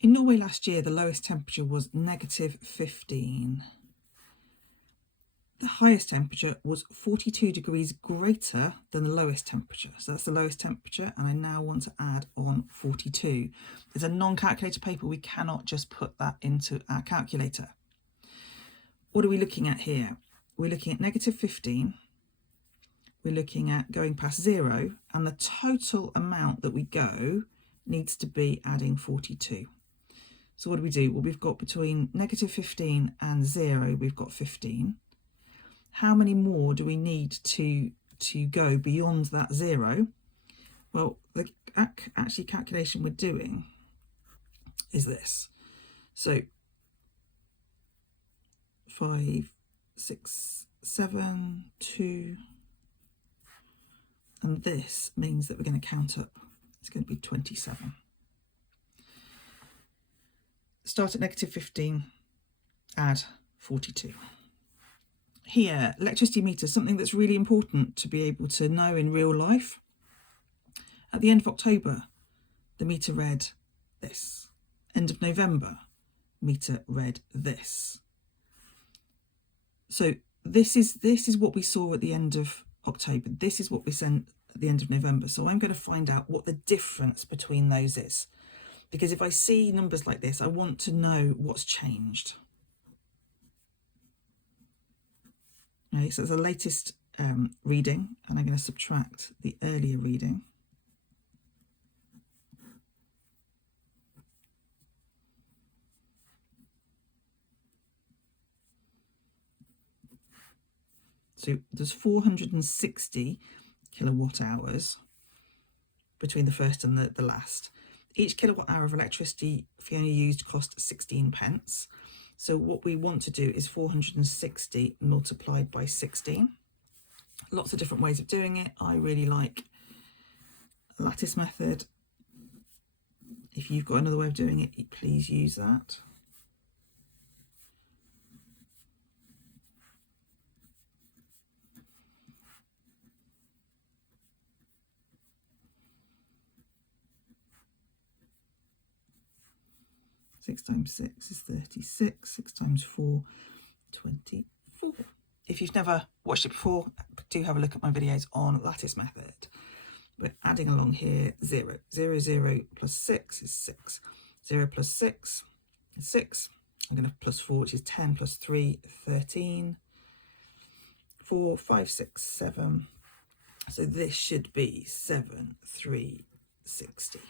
In Norway last year, the lowest temperature was -15. The highest temperature was 42 degrees greater than the lowest temperature. So that's the lowest temperature, and I now want to add on 42. It's a non-calculator paper. We cannot just put that into our calculator. What are we looking at here? We're looking at -15. We're looking at going past 0, and the total amount that we go needs to be adding 42. So what do we do? Well, we've got between -15 and 0, we've got 15. How many more do we need to go beyond that 0? Well, the actually calculation we're doing is this. So 5, 6, 7, 2, and this means that we're going to count up. It's going to be 27. Start at -15, add 42. Here, electricity meter, something that's really important to be able to know in real life. At the end of October, the meter read this. End of November, meter read this. So this is what we saw at the end of October. This is what we sent at the end of November. So I'm going to find out what the difference between those is. Because if I see numbers like this, I want to know what's changed. Okay, so it's the latest reading, and I'm going to subtract the earlier reading. So there's 460 kilowatt hours between the first and the last. Each kilowatt hour of electricity Fiona used cost 16 pence. So what we want to do is 460 multiplied by 16. Lots of different ways of doing it. I really like lattice method. If you've got another way of doing it, please use that. Six times 6 is 36. 6 times 4, 24. If you've never watched it before, do have a look at my videos on lattice method. We're adding along here 0. 0, 0 plus 6 is 6. 0 plus 6 is 6. I'm going to plus 4, which is 10 plus 3, 13. 4, 5, 6, 7. So this should be 7,360.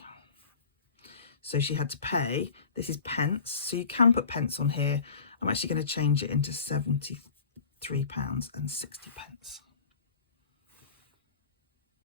So she had to pay, this is pence, so you can put pence on here. I'm actually going to change it into £73.60.